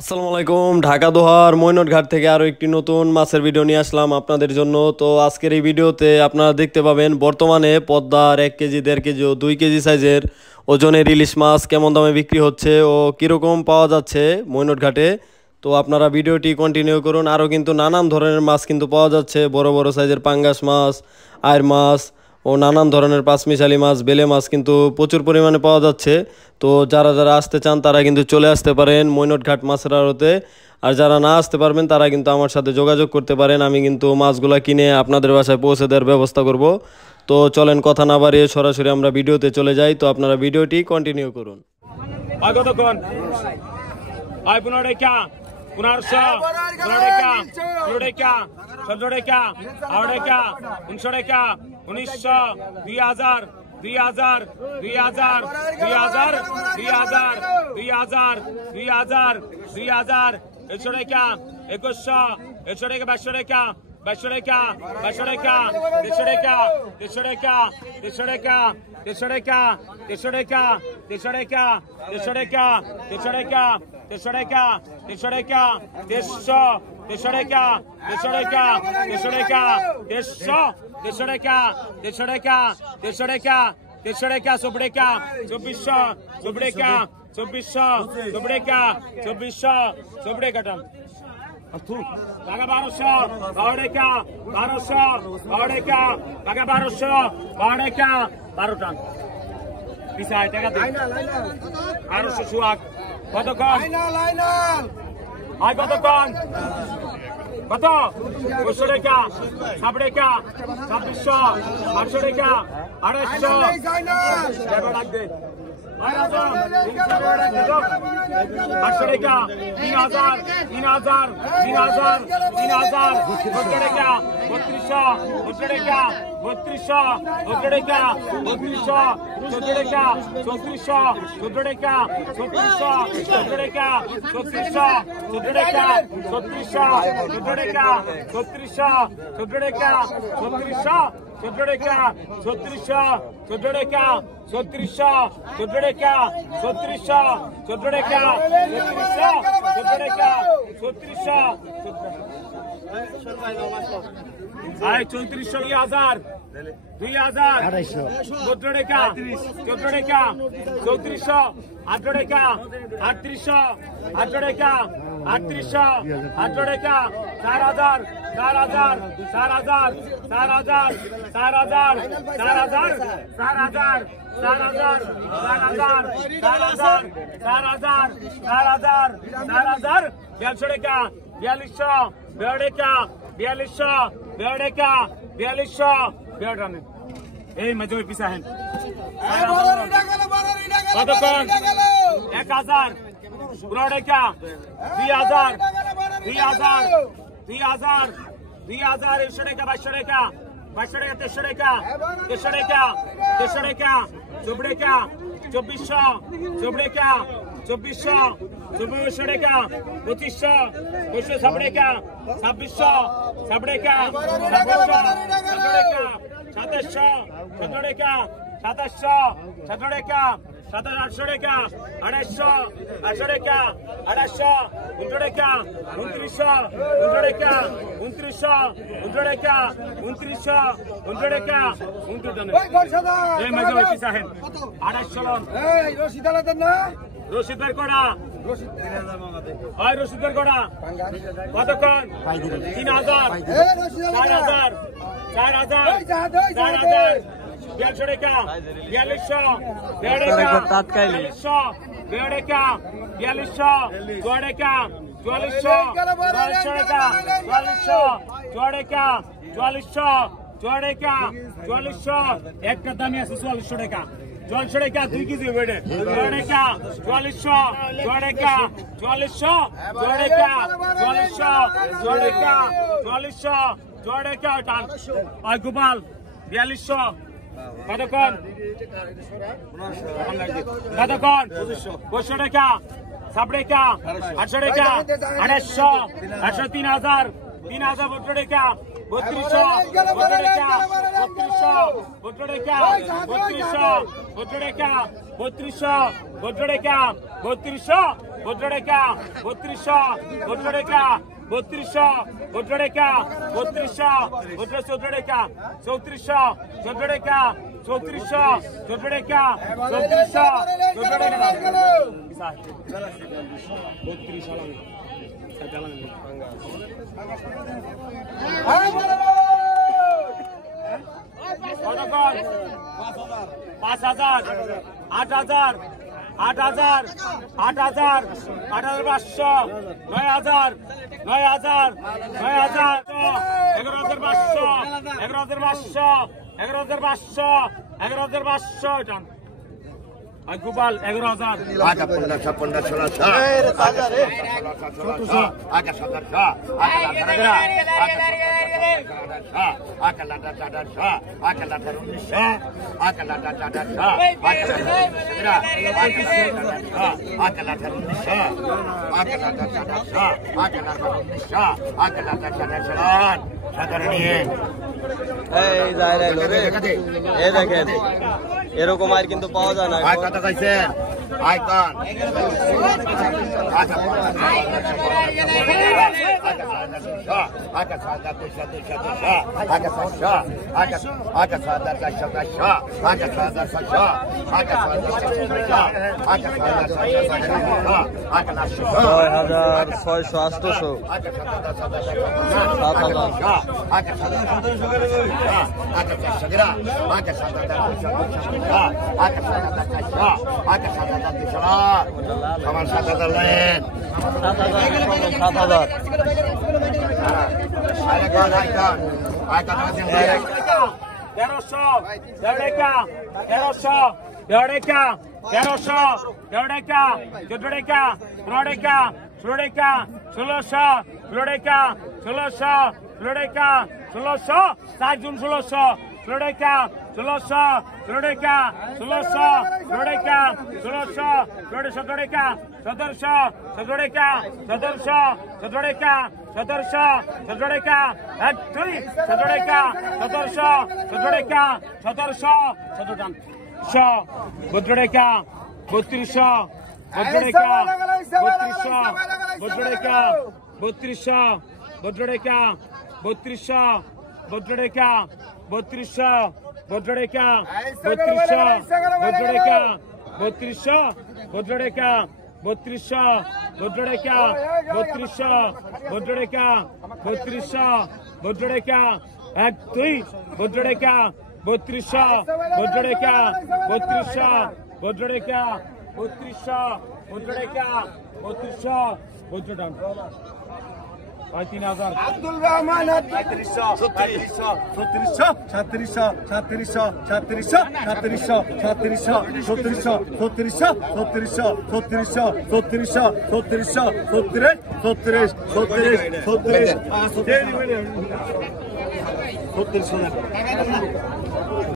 আসসালামু আলাইকুম। ঢাকা দোহার মৈনট ঘাট থেকে আরও একটি নতুন মাছের ভিডিও নিয়ে আসলাম আপনাদের জন্য। তো আজকের এই ভিডিওতে আপনারা দেখতে পাবেন বর্তমানে পদ্মার 1 কেজি 1.5 কেজি ও 2 কেজি সাইজের ওজনের ইলিশ মাছ কেমন দামে বিক্রি হচ্ছে ও কীরকম পাওয়া যাচ্ছে মৈনট ঘাটে। তো আপনারা ভিডিওটি কন্টিনিউ করুন। আরও কিন্তু নানান ধরনের মাছ কিন্তু পাওয়া যাচ্ছে, বড় বড় সাইজের পাঙ্গাস মাছ, আয়ের মাছ ও নানান ধরনের পাঁচমিশালি মাছ, বেলে মাছ কিন্তু প্রচুর পরিমাণে পাওয়া যাচ্ছে। তো যারা যারা আসতে চান তারা কিন্তু চলে আসতে পারেন মৈনট ঘাট মাছের আড়তে। আর যারা না আসতে পারবেন তারা কিন্তু আমার সাথে যোগাযোগ করতে পারেন, আমি কিন্তু মাছগুলা কিনে আপনাদের বাসায় পৌঁছে দেওয়ার ব্যবস্থা করব। তো চলেন কথা না বাড়িয়ে সরাসরি আমরা ভিডিওতে চলে যাই। তো আপনারা ভিডিওটি কন্টিনিউ করুন। এই মজুর পিসা হেন কতক্ষণ 1000 পুরোটা 2000 2000 2000 2000 100 টাকা 2200 টাকা 2200 টাকা 2300 টাকা 2300 টাকা 24 টাকা 2400 24 টাকা 2400 2400 টাকা 2500 2500 টাকা 2600 27 টাকা 2700 টাকা 2700 টাকা 2700 টাকা 2800 টাকা 2800 টাকা 2900 টাকা 2900 টাকা 2900 টাকা রশিদের কড়া রশিদের কড়া কতক্ষণ 3000 4000 4000 4000 4200 টাকা 4200 4200 টাকা 4200 টাকা 4400 টাকা 4400 একটা দামি আছে 4400 টাকা 4400 টাকা 2 কেজি ওয়েটে 4400 টাকা 4400 টাকা 4400 টাকা টান আর গোপাল 4200 কতক্ষণ 500 টাকা 7 টাকা 800 টাকা 800 3000 3000 টাকা 3200 3200 টাকা 3200 টাকা 3200 টাকা 3200 টাকা 3200 টাকা 3200 টাকা 3200 টাকা 3200 টাকা 3400 টাকা 3400 টাকা 5000 8000 8000 8000 8500 9000 9000 9000 11500 11500 11500 11500 টান গোপাল 11000 আগে 1500 1600 আগে 1700 আগে 1800 আগে 1900 আগে 1900 আগে দেখেন এরকম আর কিন্তু পাওয়া যায় না। কত কইছেন আইকন সমান 7000 লেন 7000 আইকন আইকন আইকন 1300 টাকা 1300 টাকা 1300 টাকা 14 টাকা 15 টাকা 16 টাকা 1600 টাকা 1600 টাকা 1600 7 জুন 1600 টাকা 1600 টাকা 1600 টাকা 1600 17 টাকা 1700 টাকা 1700 টাকা 1700 টাকা 2 17 টাকা 1700 টাকা 1700 টাকা 17 টাকা 3200 টাকা 3200 টাকা 3200 টাকা 3200 টাকা 3200 টাকা 3200 টাকা 3200 টাকা 3200 টাকা 3200 টাকা 1 2 টাকা 3200 টাকা 3200 টাকা 3200 টাকা 3000 আব্দুল রহমান 3600 3600 3600 3600 3600 3600 3600 3600 3600 3600 3600 3600 3600 30 30 30 30